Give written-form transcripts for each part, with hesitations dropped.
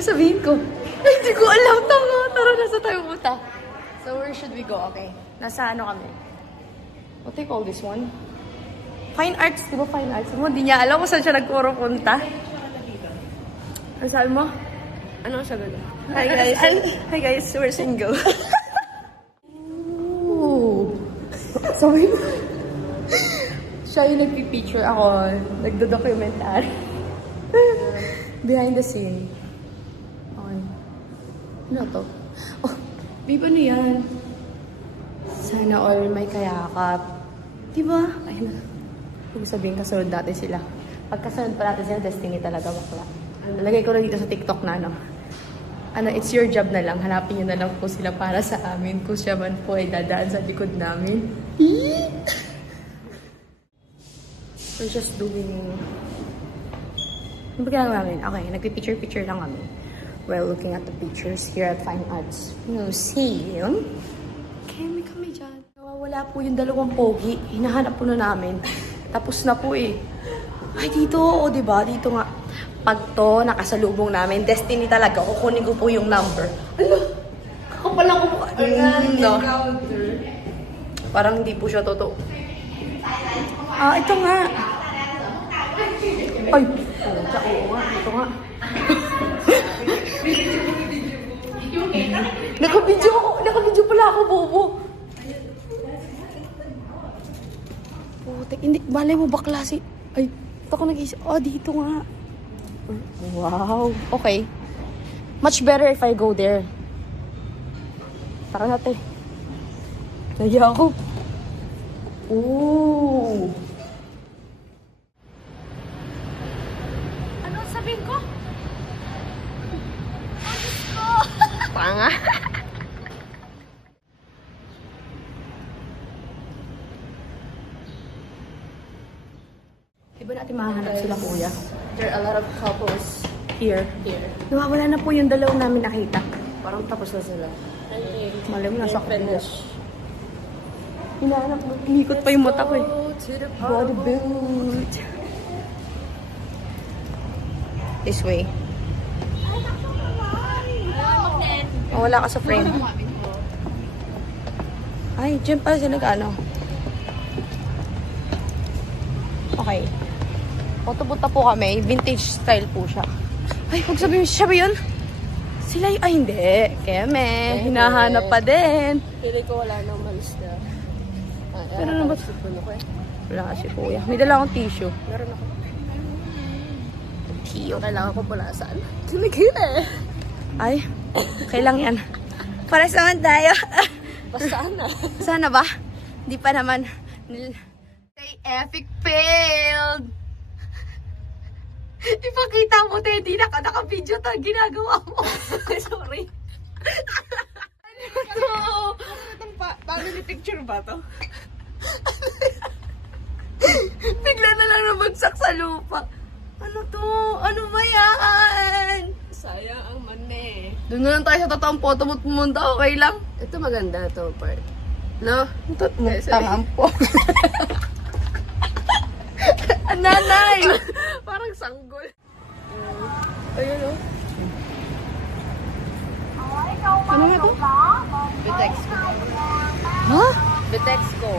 sasabihin ko? Hindi ko alam. Tama. Tara, nasa tayo pumunta. So, where should we go? Okay. Nasa ano kami? What do you call this one? Fine arts. Di ba fine arts? Mo, di niya alam kung saan siya nagpuro-punta. Ano sabi mo? Ano sabi ko? Hi guys. Hi guys. We're single. Ooh. Sabi mo? Siya yung nagpipicture ako. Nagdo-documentary. Behind the scene. Okay. Ano to? Oh, babe, ano yan? Sana all may kayakap. Diba? Ayun na. Huwag sabihin kasunod natin sila. Pagkasunod pa natin sila, destiny talaga bakla. Nalagay ko na dito sa TikTok na it's your job na lang. Hanapin nyo na lang po sila para sa amin. Kung siya man po ay dadaan sa likod namin. We're just doing... Ano ba ginagawa namin? Okay, nagpipicture-picture lang kami. We're looking at the pictures here at Fine Arts Museum. Kami dyan. Nawawala po yung dalawang pogi. Hinahanap po na namin. Tapos na po eh. Ay, dito. O, diba? Dito nga. Pag to, nakasalubong namin. Destiny talaga. Kukunin ko po yung number. Ala! Kakapal lang ko. No. Parang hindi po siya totoo. Ah, ito nga. Ay! Oo nga. Ito nga. Naka-video pala ako, bobo. Putik, hindi, balay mo bakla si... Ay, ito ko nag-isip. Oh, dito nga. Wow. Okay. Much better if I go there. Tara natin. Nagya ako. Ooh. Ano sabihin ko? Panga. Di ba natin mahanap sila, kuya? There are a lot of couples Here. here. Nawawala na po yung dalawang namin nakita. Parang tapos na sila. Malay mo, nasa kapila. Finish. Hinahanap mo. Inikot pa yung mata ko eh. Go to the Body boot. This way. Oh, wala ka sa frame. Ay, dyan pala sila nag-ano. Okay. Puto-puta po kami. Vintage style po siya. Ay, huwag sabihin siya ba yun? Sila yung... Ay, hindi. Keme. Hinahanap pa din. Pili ko wala nang malis na. Pero ano ba? Wala kasi kuya. May dala akong tissue. Meron ako. Tiyo. Kailangan ko punasan. Kinikita eh. Ay, okay lang yan. Para saan tayo? Sana. Sana ba? Hindi pa naman. Say epic failed! Ipakita mo, Teddy. Naka-video to. Ginagawa mo. Sorry. Ano to? Itong family picture ba to? Bigla na lang nabagsak sa lupa. Ano to? Ano ba yan? Sayang ang mani. Doon na lang tayo sa totoong photo mo pumunta. Okay lang? Ito maganda to part. No? Tangan po. Nanay! Parang sanggol. Ayun o. Ano nga to? Bitexco. Huh? Bitexco.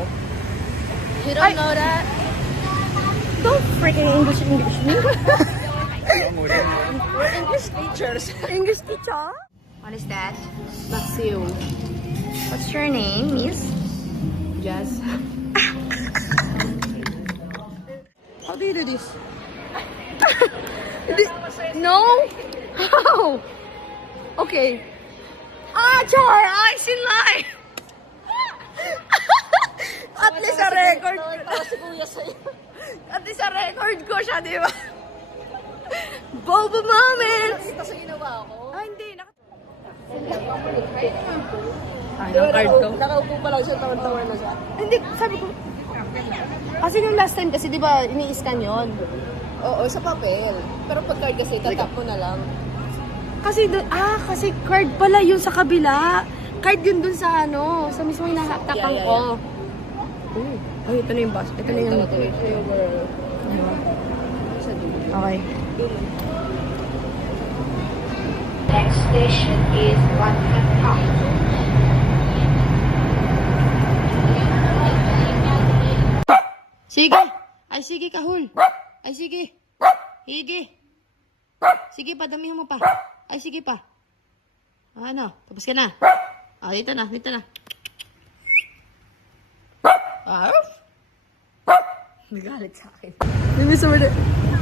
You don't know that? Don't freaking English me. We're English teachers. English teacher? What is that? Maxio. What's your name, miss? Jazz. How do you do this? No? How? Okay. Ah, Char! I see lie! At least a record. Si kuya sa'yo. At least a record ko siya, di ba? Bobo moments! Ito sa ginawa ko. Ah, hindi. Ay, ang card ko. Nakaupo pa lang siya, tawan-tawa na siya. Hindi, sabi ko. Kasi yung last time kasi, di ba, ini-scan yun. Oo, sa papel. Pero pag card kasi, tatap mo na lang. Kasi, kasi card pala yun sa kabila. Card yun dun sa ano, sa mismo yung nakatakan Yeah. ko. Ay, ito na yung bus. Ito na yung... Sa dulo. Okay. Next station is Wanhan Park. Sige! Ay, sige, kahul! Ay, sige! Higi! Sige pa, damihan mo pa. Ay, sige pa. Ano? Tapos ka na. Ah, dito na, dito na. Ah? Nagalit sa akin. Namiss mo na.